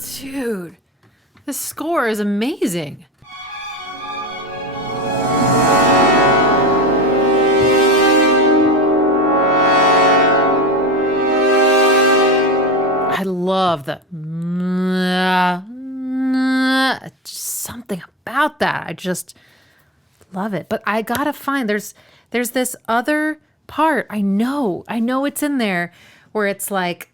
Dude, this score is amazing. I love the just something about that. I just love it. But I gotta find there's this other part. I know it's in there where it's like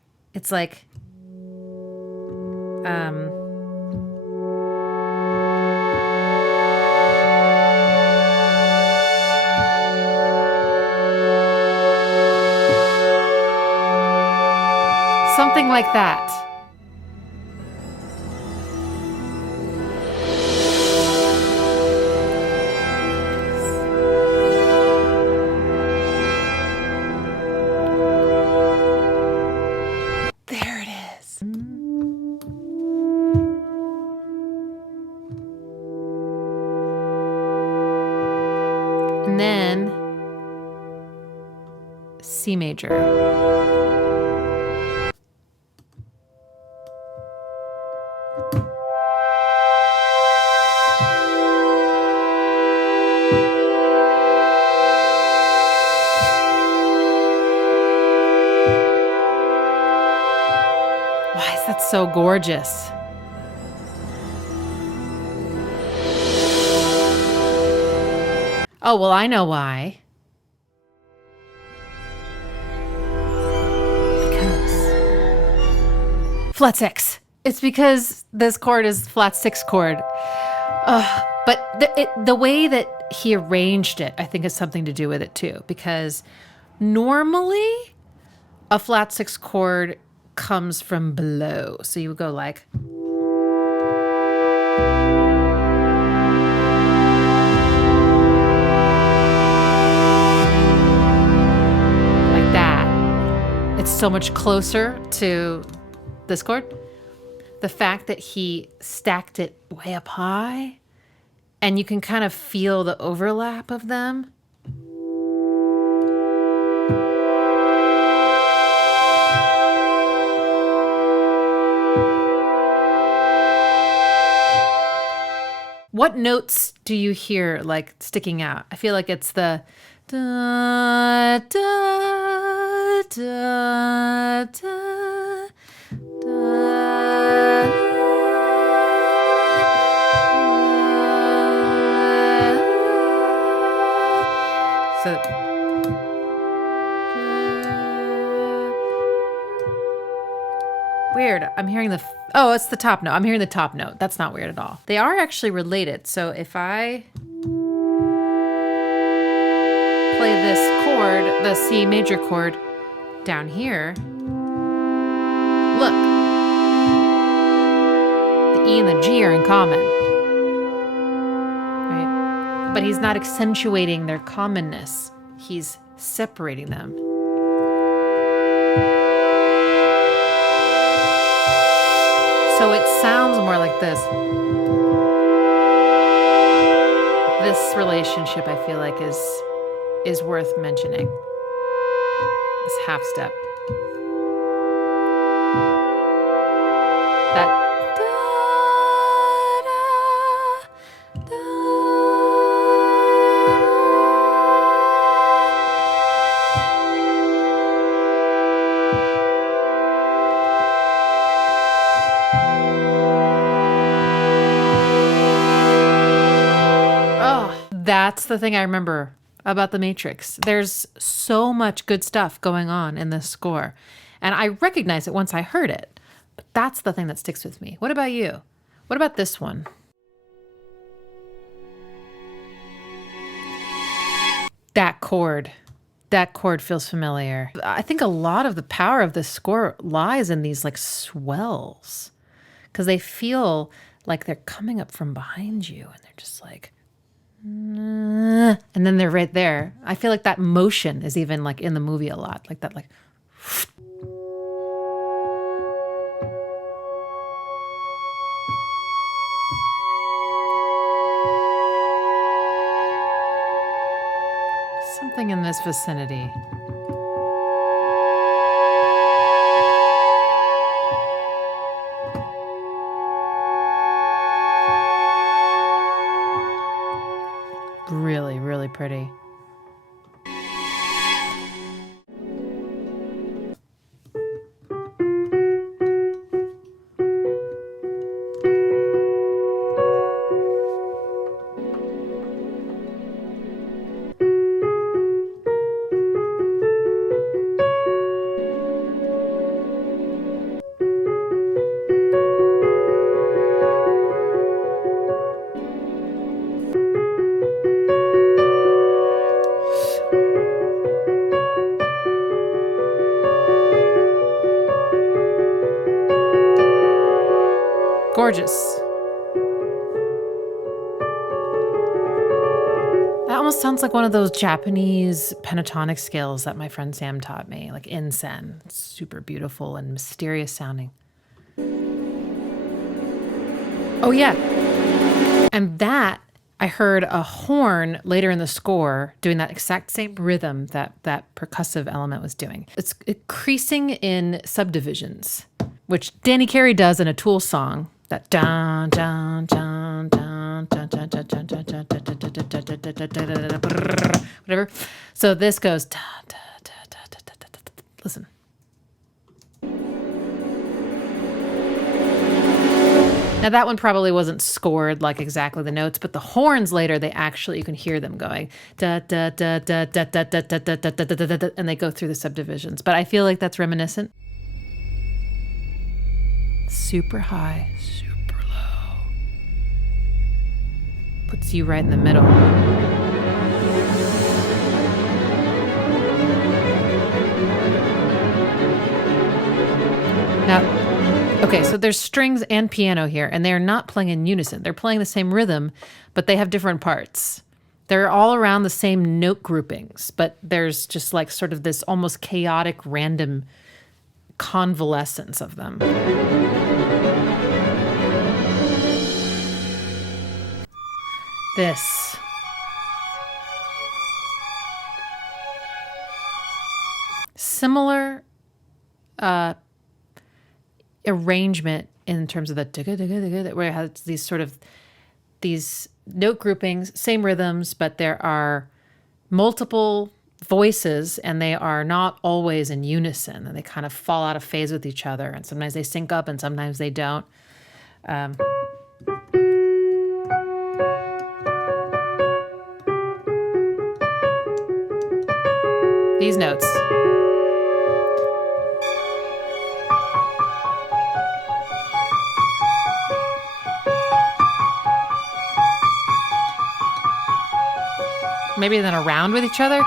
something like that. There it is. And then C major. Why is that so gorgeous? Oh, well, I know why. Because flat 6. It's because this chord is flat 6 chord. But the way that he arranged it, I think, has something to do with it too. Because normally a flat 6 chord comes from below. So you would go like, that. It's so much closer to this chord. The fact that he stacked it way up high, and you can kind of feel the overlap of them. What notes do you hear like sticking out? I feel like it's the da da da da da. So weird. I'm hearing oh, it's the top note. I'm hearing the top note. That's not weird at all. They are actually related. So if I play this chord, the C major chord down here, look, the E and the G are in common, right? But he's not accentuating their commonness. He's separating them. So it sounds more like this. This relationship, I feel like, is worth mentioning. This half step. That that's the thing I remember about the Matrix. There's so much good stuff going on in this score. And I recognized it once I heard it. But that's the thing that sticks with me. What about you? What about this one? That chord feels familiar. I think a lot of the power of this score lies in these like swells. Because they feel like they're coming up from behind you. And they're just like... and then they're right there. I feel like that motion is even like in the movie a lot, like that, like. Something in this vicinity. pretty. Gorgeous. That almost sounds like one of those Japanese pentatonic scales that my friend Sam taught me, like insen. It's super beautiful and mysterious sounding. Oh yeah. And that, I heard a horn later in the score doing that exact same rhythm that that percussive element was doing. It's increasing in subdivisions, which Danny Carey does in a Tool song. That dun dun dun dun dun dun dun dun dun dun whatever. So this goes. Listen. Now that one probably wasn't scored like exactly the notes, but the horns later, they actually, you can hear them going da da da da da da da da da da da da, and they go through the subdivisions. But I feel like that's reminiscent. Super high, super low. Puts you right in the middle. Now, okay, so there's strings and piano here, and they're not playing in unison. They're playing the same rhythm, but they have different parts. They're all around the same note groupings, but there's just like sort of this almost chaotic, random convalescence of them. This. Similar arrangement in terms of the where it has these sort of these note groupings, same rhythms, but there are multiple voices and they are not always in unison and they kind of fall out of phase with each other, and sometimes they sync up and sometimes they don't. These notes. Maybe then around with each other.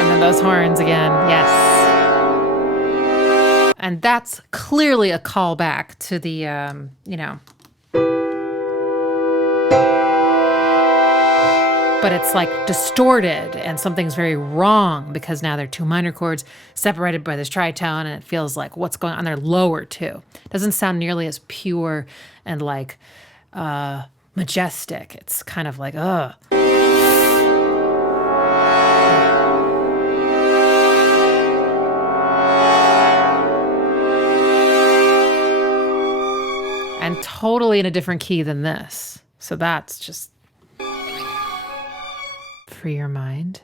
And then those horns again, yes. And that's clearly a callback to the, but it's like distorted and something's very wrong because now they're two minor chords separated by this tritone, and it feels like what's going on. They're lower too. It doesn't sound nearly as pure and like majestic. It's kind of like, ugh. And totally in a different key than this. So that's just free your mind.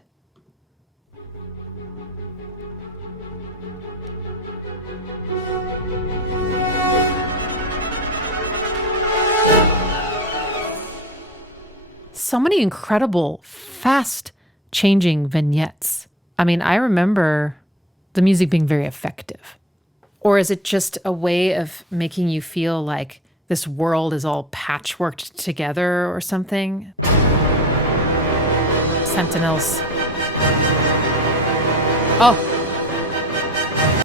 So many incredible, fast changing vignettes. I mean, I remember the music being very effective. Or is it just a way of making you feel like this world is all patchworked together or something? Sentinels. Oh,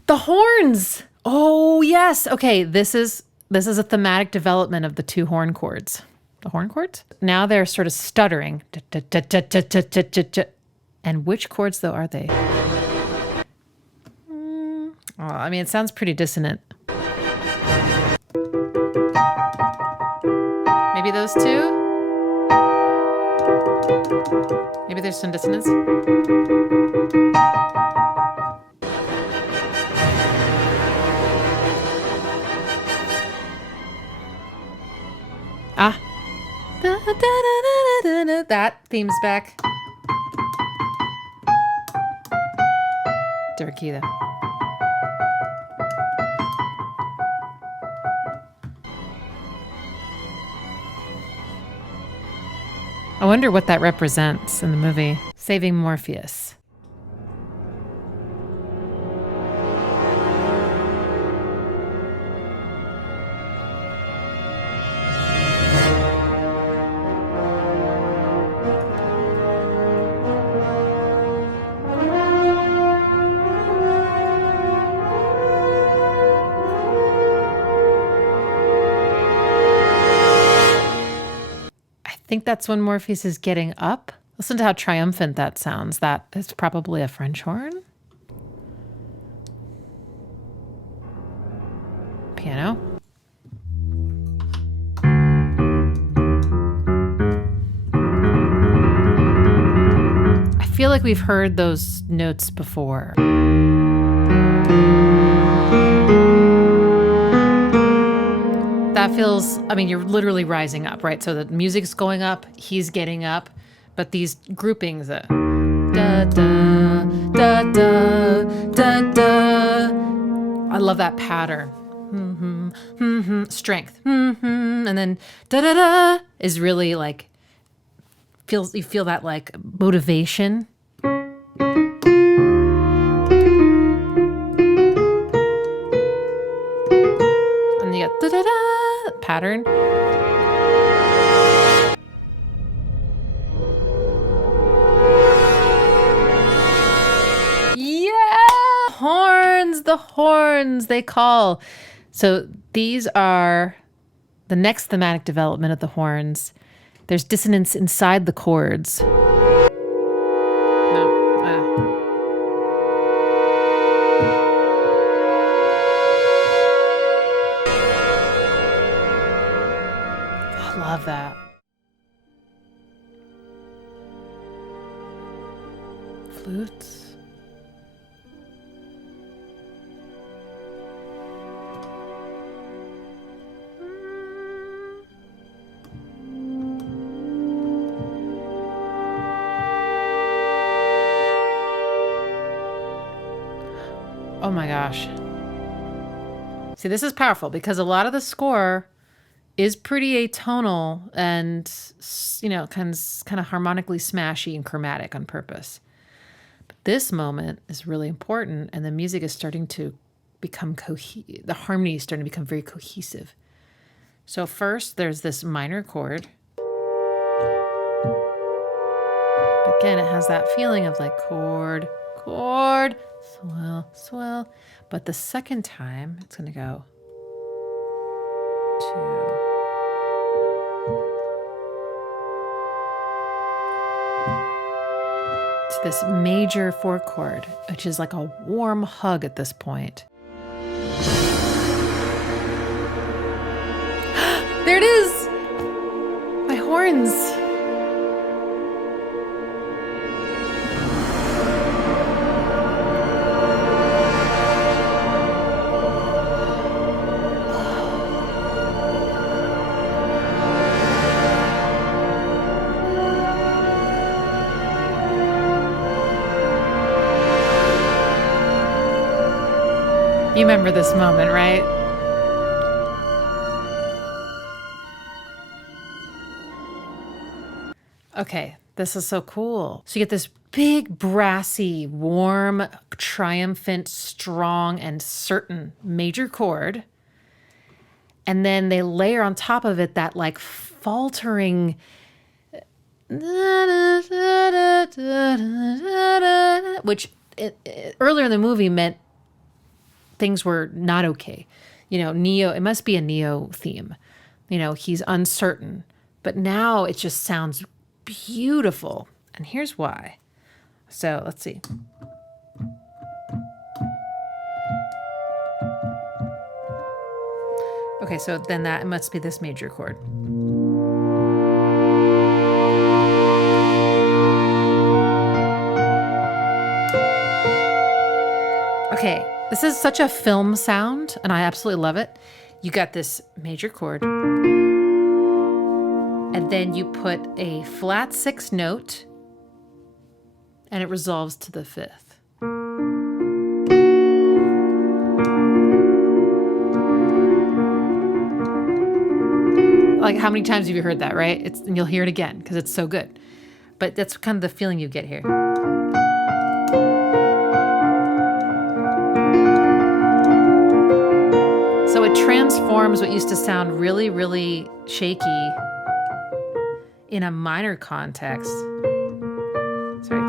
the horns. Oh yes. Okay, this is a thematic development of the two horn chords. The horn chords. Now they're sort of stuttering. And which chords though are they? I mean, it sounds pretty dissonant. Maybe those two. Maybe there's some dissonance. theme's back. Different key though. I wonder what that represents in the movie. Saving Morpheus. I think that's when Morpheus is getting up. Listen to how triumphant that sounds. That is probably a French horn. Piano. I feel like we've heard those notes before. That feels, I mean, you're literally rising up, right? So the music's going up, he's getting up, but these groupings, da da da da da da. I love that pattern. Strength, and then da da da is really like you feel that like motivation. And you got da da da pattern. Yeah, the horns they call. So these are the next thematic development of the horns. There's dissonance inside the chords. I love that. Flutes. Oh my gosh. See, this is powerful because a lot of the score is pretty atonal and, you know, kind of harmonically smashy and chromatic on purpose. But this moment is really important, and the music is starting to become the harmony is starting to become very cohesive. So first there's this minor chord. But again, it has that feeling of like chord, swell. But the second time, it's going to go to this major 4 chord, which is like a warm hug at this point. There it is! My horns! You remember this moment, right? Okay, this is so cool. So you get this big, brassy, warm, triumphant, strong, and certain major chord. And then they layer on top of it that like faltering, which earlier in the movie meant things were not okay. You know, Neo, it must be a Neo theme. You know, he's uncertain. But now it just sounds beautiful. And here's why. So let's see. Okay, so then that must be this major chord. Okay, this is such a film sound, and I absolutely love it. You got this major chord, and And then you put a flat 6th note and it resolves to the 5th. Like, how many times have you heard that, right? And you'll hear it again because it's so good. But that's kind of the feeling you get here. So it transforms what used to sound really, really shaky in a minor context. Sorry.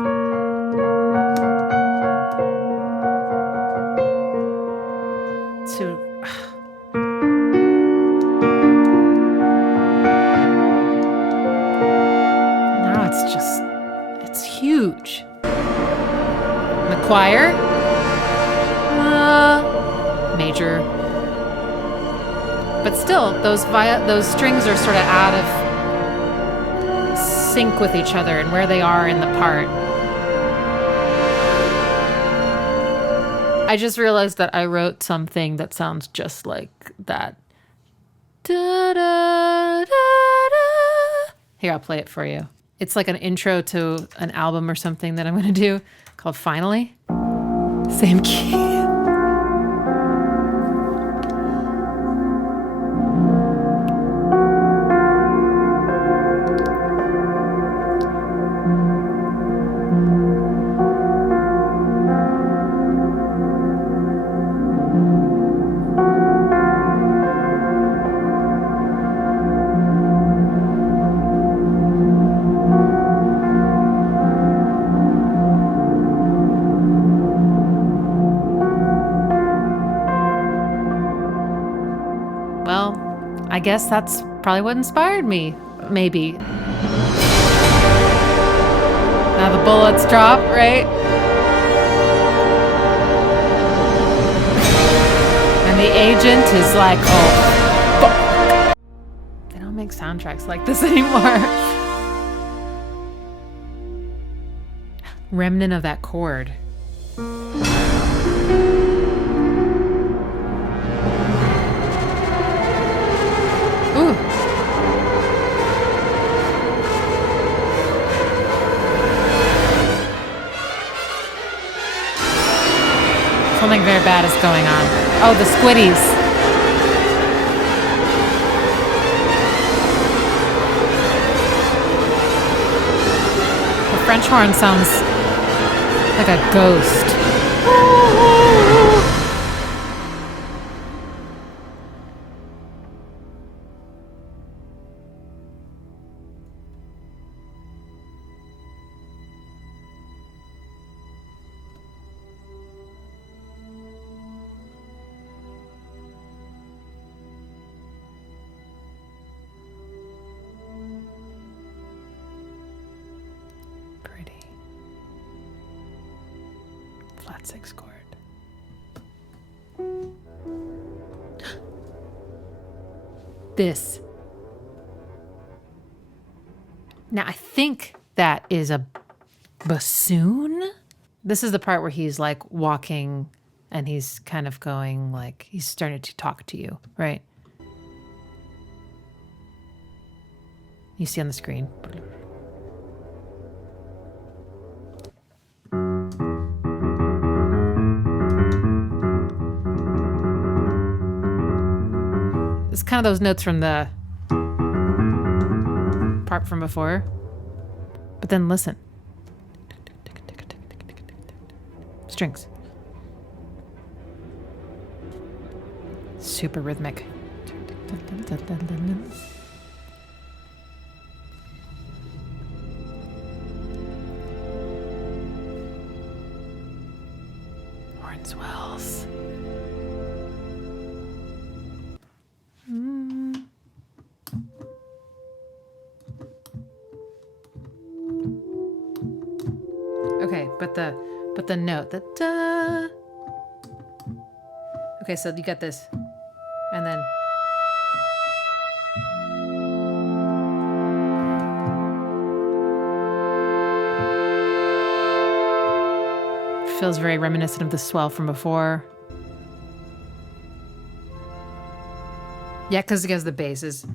Now it's huge. The choir, major. But still, those strings are sort of out of sync with each other and where they are in the part. I just realized that I wrote something that sounds just like that. Da, da, da, da. Here, I'll play it for you. It's like an intro to an album or something that I'm going to do called Finally. Same key. Well, I guess that's probably what inspired me, maybe. Now the bullets drop, right? And the agent is like, oh, fuck. They don't make soundtracks like this anymore. Remnant of that chord. Ooh. Something very bad is going on. Oh, the squiddies. The French horn sounds like a ghost. Pretty. Flat 6 chord. This. Now I think that is a bassoon. This is the part where he's like walking and he's kind of going like he's starting to talk to you, right? You see on the screen. It's kind of those notes from the part from before. But then listen. Strings. Super rhythmic. Horn swells. Okay, but the note, the da. Okay, so you got this, and then feels very reminiscent of the swell from before. Yeah, because the bass is.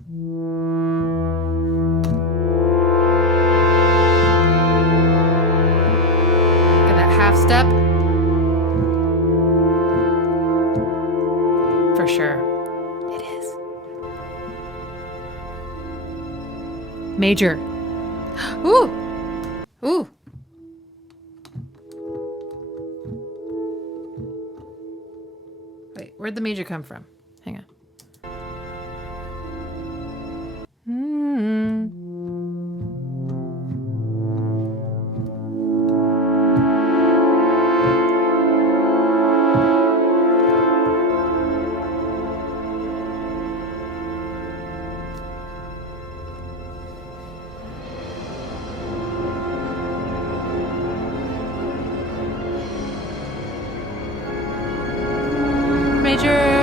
half step. For sure. It is. Major. Ooh. Ooh. Wait, where'd the major come from? Hang on. Major.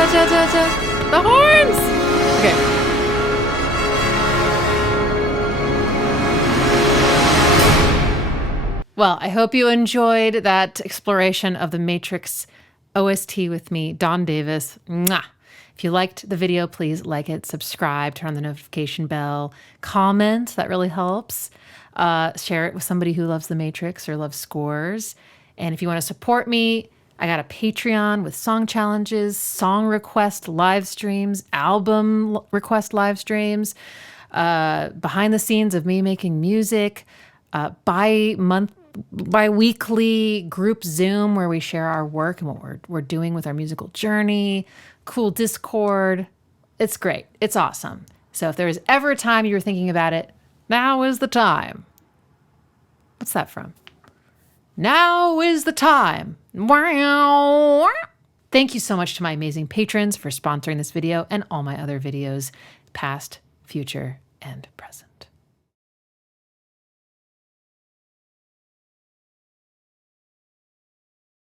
Da, da, da, da. The horns! Okay. Well, I hope you enjoyed that exploration of the Matrix OST with me, Dawn Davis. Mwah. If you liked the video, please like it, subscribe, turn on the notification bell, comment. That really helps. Share it with somebody who loves the Matrix or loves scores. And if you want to support me, I got a Patreon with song challenges, song request live streams, album request live streams, behind the scenes of me making music, bi-weekly group Zoom where we share our work and what we're doing with our musical journey, cool Discord. It's great. It's awesome. So if there is ever a time you were thinking about it, now is the time. What's that from? Now is the time. Wow. Thank you so much to my amazing patrons for sponsoring this video and all my other videos, past, future, and present.